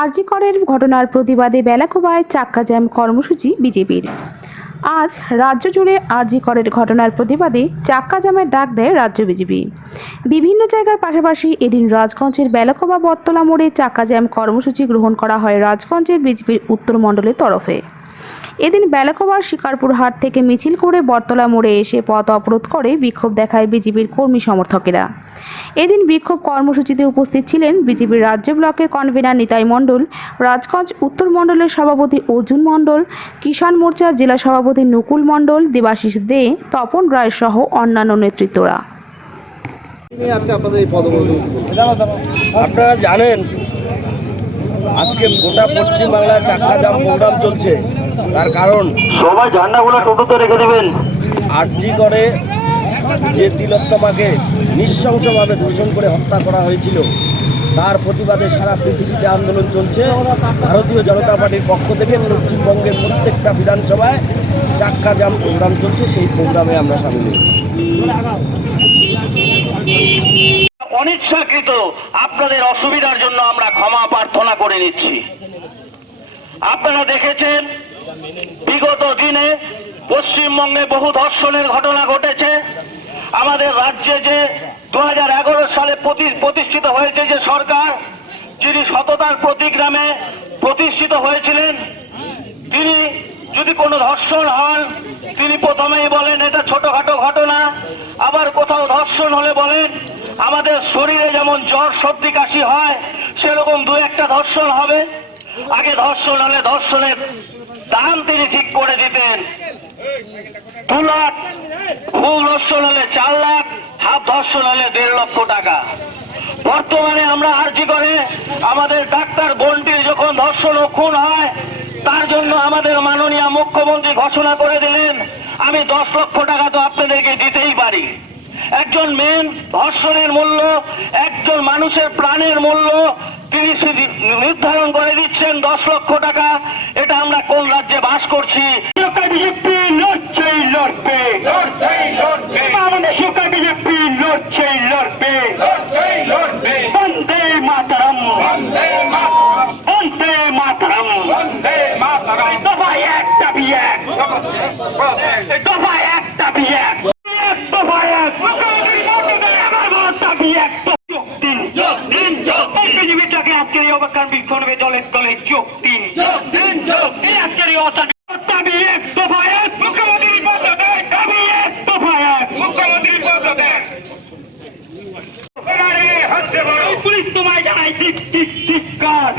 আরজি করের ঘটনার প্রতিবাদে বেলাকোবায় চাক্কা জ্যাম কর্মসূচি বিজেপির। আজ রাজ্য জুড়ে আরজি করের ঘটনার প্রতিবাদে চাক্কা জামের ডাক দেয় রাজ্য বিজেপি। বিভিন্ন জায়গার পাশাপাশি এদিন রাজগঞ্জের বেলাকোবা বটতলা মোড়ে চাক্কা জ্যাম কর্মসূচি গ্রহণ করা হয় রাজগঞ্জের বিজেপির উত্তর মণ্ডলের তরফে। এদিন বেলাকোবার শিকারপুর হাট থেকে মিছিল করে বটতলা মোড়ে এসে পথ অবরোধ করে বিক্ষোভ দেখায় বিজেপির কর্মী সমর্থকেরা। এদিন বিক্ষোভ কর্মসূচিতে উপস্থিত ছিলেন বিজেপির রাজ্য ব্লকের কনভেনার নিতাই মণ্ডল রাজগঞ্জ উত্তর মণ্ডলের সভাপতি অর্জুন মণ্ডল কিষাণ মোর্চার জেলা সভাপতি নকুল মণ্ডল দেবাশিস দে তপন রায় সহ অন্যান্য নেতৃত্বরা। নিয়ে আজকে আপনাদের এই পদবর্তন আপনারা জানেন আজকে গোটা পশ্চিমবাংলায় চাক্কা জাম প্রোগ্রাম চলছে। তার কারণ সবাই ঝান্ডাগুলো টোটোতে রেখে দিবেন। আরজি করে যে তিলোত্তমাকে নৃশংসভাবে ধর্ষণ করে হত্যা করা হয়েছিল তার প্রতিবাদে সারা পৃথিবীতে আন্দোলন চলছে। ভারতীয় জনতা পার্টির পক্ষ থেকে পশ্চিমবঙ্গের প্রত্যেকটা বিধানসভায় চাক্কা জাম প্রোগ্রাম চলছে সেই প্রোগ্রামে আমরা সামিল অনিচ্ছাকৃত আপনাদের অসুবিধার জন্য আমরা ক্ষমা প্রার্থনা করে নিচ্ছি। আপনারা দেখেছেন বিগত দিনে পশ্চিমবঙ্গে বহু ধর্ষণের ঘটনা ঘটেছে। আমাদের রাজ্যে যে দু হাজার এগারো সালে প্রতি- প্রতিষ্ঠিত হয়েছে যে সরকার, যিনি সততার প্রতীক নামে প্রতিষ্ঠিত হয়েছিলেন, তিনি যদি কোনো ধর্ষণ হন, তিনি প্রথমেই বলেন, এটা ছোটখাটো ঘটনা। আবার কোথাও ধর্ষণ হলে বলেন, আমাদের শরীরে যেমন জ্বর, সর্দি, কাশি হয়, সেরকম দু একটা ধর্ষণ হবে। আগে ধর্ষণ হলে ধর্ষণের দাম তিনি ঠিক করে দিতেন। দু লাখ ফুল ধর্ষণ হলে চার লাখ হাফ ধর্ষণ হলে দেড় লক্ষ টাকা। বর্তমানে আমরা আর্জি করে, আমাদের ডাক্তার বন্টির যখন ধর্ষণ ও খুন হয়, তার জন্য আমাদের মাননীয় মুখ্যমন্ত্রী ঘোষণা করে দিলেন, আমি দশ লক্ষ টাকা তো আপনাদেরকে দিতেই পারি। একজন মেন ধর্ষণের মূল্য, একজন মানুষের প্রাণের মূল্য তিনি নির্ধারণ করে দিচ্ছেন দশ লক্ষ টাকা। এটা আমরা কোন রাজ্যে বাস করছি? বিজেপি লড়ছেই লড়বে। আমাদের সুখা বিজেপি লড়ছেই লড়বে। বন্দে মাতরম। বন্দে মাতরম। দফায় এক দাবি এক। দফায় এক দাবি এক দফায় এক আমার ভোট দাবি এক যোগ দিন যোগ দিন যোগ বিজেপিটাকে আজকের এই অবকার বিক্ষোভে দলের দলে যোগ দিন দিন আজকের এই অবস্থান দাবি এক দফায় এক মুখ্যমন্ত্রী পদ দেয় দাবি এক দফায় এক মুখ্যমন্ত্রী পদ দেন পুলিশ তোমায় জানাই দিক দিক দিক কার